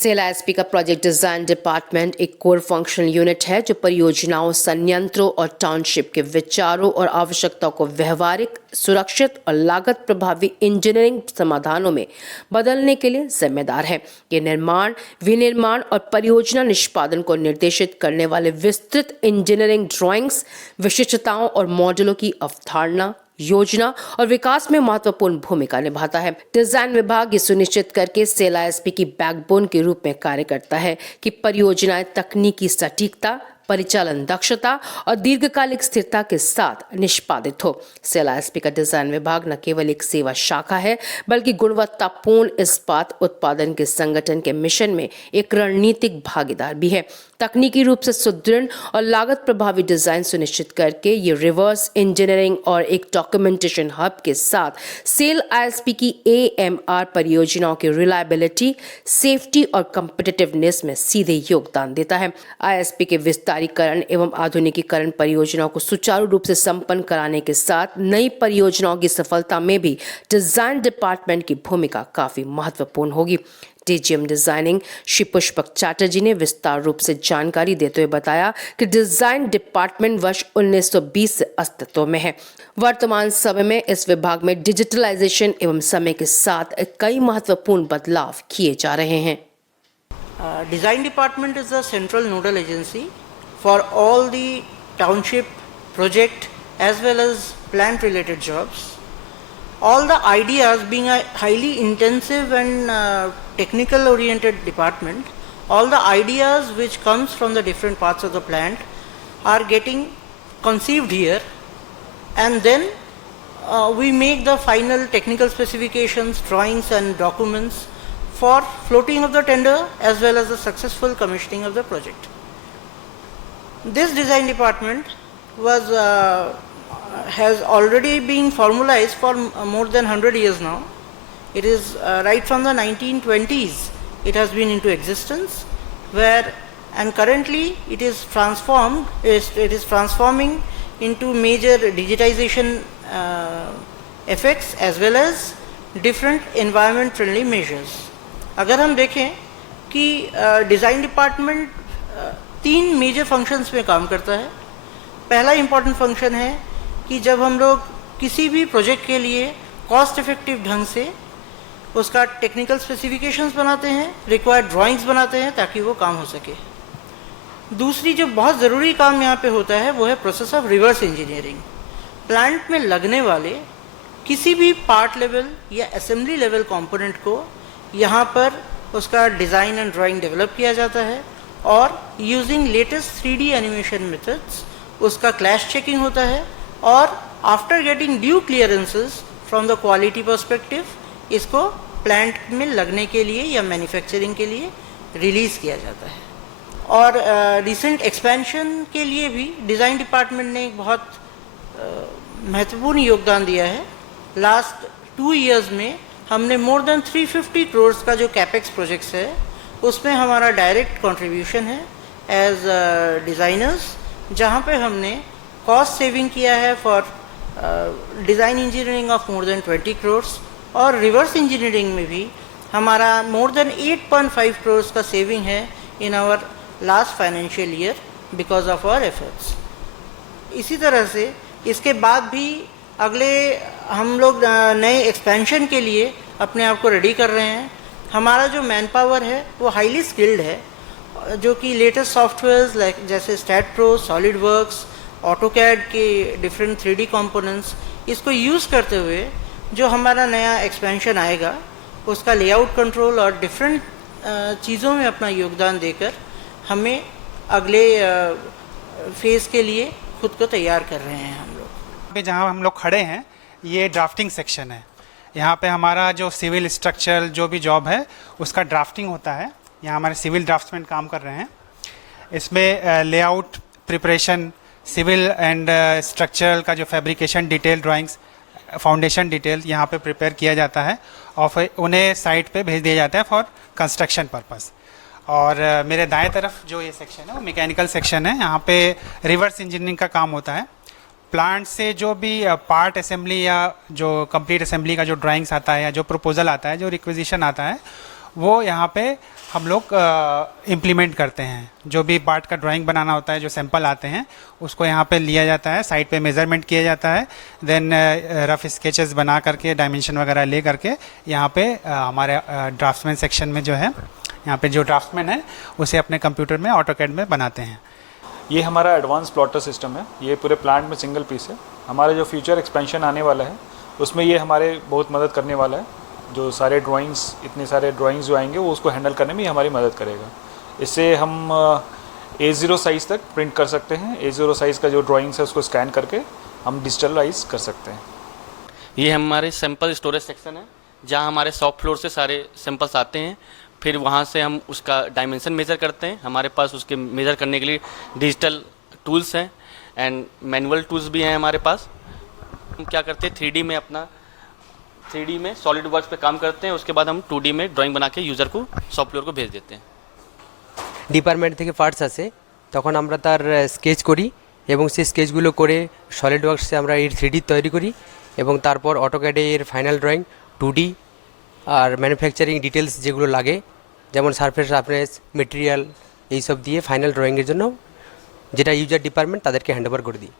Cell ISP का project design department एक core functional unit है जो परियोजनाओं, संयंत्रों और टाउनशिप के विचारों और आवश्यकताओं को व्यवहारिक, सुरक्षित और लागत प्रभावी इंजीनियरिंग समाधानों में बदलने के लिए जिम्मेदार है। ये निर्माण, विनिर्माण और परियोजना निष्पादन को निर्देशित करने वाले विस्तृत इंजीनियरिंग ड्राइंग्स, विशिष्टताओं और मॉडलों की अवधारणा, योजना और विकास में महत्वपूर्ण भूमिका निभाता है। डिजाइन विभाग ये सुनिश्चित करके सेल आईएसपी की बैकबोन के रूप में कार्य करता है कि परियोजनाएं तकनीकी सटीकता, परिचालन दक्षता और दीर्घकालिक स्थिरता के साथ निष्पादित हो। सेल आईएसपी का डिजाइन विभाग न केवल एक सेवा शाखा है, बल्कि गुणवत्तापूर्ण इस्पात उत्पादन के संगठन के मिशन में एक रणनीतिक भागीदार भी है। तकनीकी रूप से सुदृढ़ और लागत प्रभावी डिजाइन सुनिश्चित करके ये रिवर्स इंजीनियरिंग और एक डॉक्यूमेंटेशन हब के साथ सेल आईएसपी की एएमआर परियोजनाओं की रिलायबिलिटी, सेफ्टी और कॉम्पिटिटिवनेस में सीधे योगदान देता है। आईएसपी के विस्तारीकरण एवं आधुनिकीकरण परियोजनाओं को सुचारू रूप से संपन्न कराने के साथ नई परियोजनाओं की सफलता में भी डिजाइन डिपार्टमेंट की भूमिका काफी महत्वपूर्ण होगी। डीजीएम डिजाइनिंग श्री पुष्पक चैटर्जी ने विस्तार रूप से जानकारी देते हुए बताया कि डिजाइन डिपार्टमेंट वर्ष 1920 से अस्तित्व में है। वर्तमान समय में इस विभाग में डिजिटलाइजेशन एवं समय के साथ कई महत्वपूर्ण बदलाव किए जा रहे हैं। Design department is the central nodal agency for all the township project as well as plant related jobs. All the ideas, being a highly intensive and technical oriented department, all the ideas which comes from the different parts of the plant are getting conceived here, and then we make the final technical specifications, drawings and documents for floating of the tender as well as the successful commissioning of the project. This design department has already been formalized for more than 100 years now. It is right from the 1920s it has been into existence, and currently it is transforming into major digitization effects as well as different environment friendly measures. अगर हम देखें कि design department 3 major functions में काम करता है। पहला important function है कि जब हम लोग किसी भी प्रोजेक्ट के लिए कॉस्ट इफ़ेक्टिव ढंग से उसका टेक्निकल स्पेसिफिकेशंस बनाते हैं, रिक्वायर्ड ड्राइंग्स बनाते हैं ताकि वो काम हो सके। दूसरी जो बहुत ज़रूरी काम यहाँ पे होता है वो है process of reverse engineering. Plant में लगने वाले किसी भी पार्ट लेवल या असेंबली लेवल कंपोनेंट को यहाँ पर उसका डिज़ाइन एंड ड्राइंग डेवलप किया जाता है और using latest 3D animation methods उसका क्लैश चेकिंग होता है और after getting due clearances from the quality perspective इसको प्लांट में लगने के लिए या मैन्युफैक्चरिंग के लिए रिलीज़ किया जाता है। और रिसेंट एक्सपेंशन के लिए भी डिज़ाइन डिपार्टमेंट ने एक बहुत महत्वपूर्ण योगदान दिया है। लास्ट 2 इयर्स में हमने मोर देन 350 करोड़ का जो कैपेक्स प्रोजेक्ट्स है उसमें हमारा डायरेक्ट कंट्रीब्यूशन है एज डिज़ाइनर्स, जहाँ पे हमने कॉस्ट सेविंग किया है for design engineering of more than 20 crore और रिवर्स इंजीनियरिंग में भी हमारा मोर देन 8.5 करोड़ का सेविंग है in our last financial year because of our efforts. इसी तरह से इसके बाद भी अगले हम लोग नए एक्सपेंशन के लिए अपने आप को रेडी कर रहे हैं। हमारा जो मैन पावर है वो हाईली स्किल्ड है, जो कि लेटेस्ट सॉफ्टवेयर्स लाइक जैसे स्टैटप्रो, सॉलिडवर्क्स, ऑटोकैड के डिफरेंट 3D कंपोनेंट्स इसको यूज़ करते हुए जो हमारा नया एक्सपेंशन आएगा उसका लेआउट कंट्रोल और डिफरेंट चीज़ों में अपना योगदान देकर हमें अगले फेज़ के लिए खुद को तैयार कर रहे हैं हम लोग। पे जहाँ हम लोग खड़े हैं ये ड्राफ्टिंग सेक्शन है। यहाँ पे हमारा जो सिविल स्ट्रक्चर जो भी जॉब है उसका ड्राफ्टिंग होता है। यहाँ हमारे सिविल ड्राफ्ट्समैन काम कर रहे हैं। इसमें layout preparation, civil and structural का जो fabrication detail drawings, foundation detail यहाँ पे प्रिपेयर किया जाता है और फिर उन्हें साइट पे भेज दिया जाता है फॉर कंस्ट्रक्शन पर्पस। और मेरे दाएं तरफ जो ये सेक्शन है वो मैकेनिकल सेक्शन है। यहाँ पे रिवर्स इंजीनियरिंग का काम होता है। प्लांट से जो भी पार्ट असेंबली या जो कंप्लीट असेंबली का जो ड्राइंग्स आता है या जो प्रपोजल आता है, जो रिक्वेजिशन आता है, वो यहाँ पे हम लोग इम्प्लीमेंट करते हैं। जो भी पार्ट का ड्राइंग बनाना होता है, जो सैंपल आते हैं उसको यहाँ पे लिया जाता है, साइट पे मेज़रमेंट किया जाता है, देन रफ स्केचेस बना करके डायमेंशन वगैरह ले करके यहाँ पे हमारे ड्राफ्ट्समैन सेक्शन में जो है, यहाँ पे जो ड्राफ्ट्समैन है उसे अपने कंप्यूटर में ऑटोकैड में बनाते हैं। ये हमारा एडवांस प्लॉटर सिस्टम है। ये पूरे प्लांट में सिंगल पीस है। हमारा जो फ्यूचर एक्सपेंशन आने वाला है उसमें ये हमारे बहुत मदद करने वाला है। जो सारे ड्राइंग्स, इतने सारे ड्राइंग्स जो आएंगे वो उसको हैंडल करने में ये हमारी मदद करेगा। इससे हम A0 साइज़ तक प्रिंट कर सकते हैं। A0 साइज़ का जो ड्राइंग्स है उसको स्कैन करके हम डिजिटलाइज कर सकते हैं। ये हमारे सैंपल स्टोरेज सेक्शन है, जहाँ हमारे शॉप फ्लोर से सारे सैंपल्स आते हैं। फिर वहाँ से हम उसका डायमेंशन मेज़र करते हैं। हमारे पास उसके मेज़र करने के लिए डिजिटल टूल्स हैं एंड मैनुअल टूल्स भी हैं हमारे पास। हम क्या करते हैं, 3D में सॉलिड वर्क्स पे काम करते हैं। उसके बाद हम 2D में ड्राइंग बना के यूज़र को शॉप फ्लोर को भेज देते हैं। ডিপার্টমেন্ট থেকে পার্টস আসে, তখন আমরা তার স্কেচ করি এবং সেই স্কেচগুলো করে সলিড ওয়ার্কসে আমরা এর 3D তৈরি করি এবং তারপর অটোক্যাডে এর ফাইনাল ড্রয়িং 2D আর ম্যানুফ্যাকচারিং ডিটেলস যেগুলো লাগে, যেমন সারফেস রাফনেস, মেটেরিয়াল, এইসব দিয়ে ফাইনাল ড্রয়িংয়ের জন্য যেটা ইউজার ডিপার্টমেন্ট তাদেরকে হ্যান্ড ওভার করে দিই।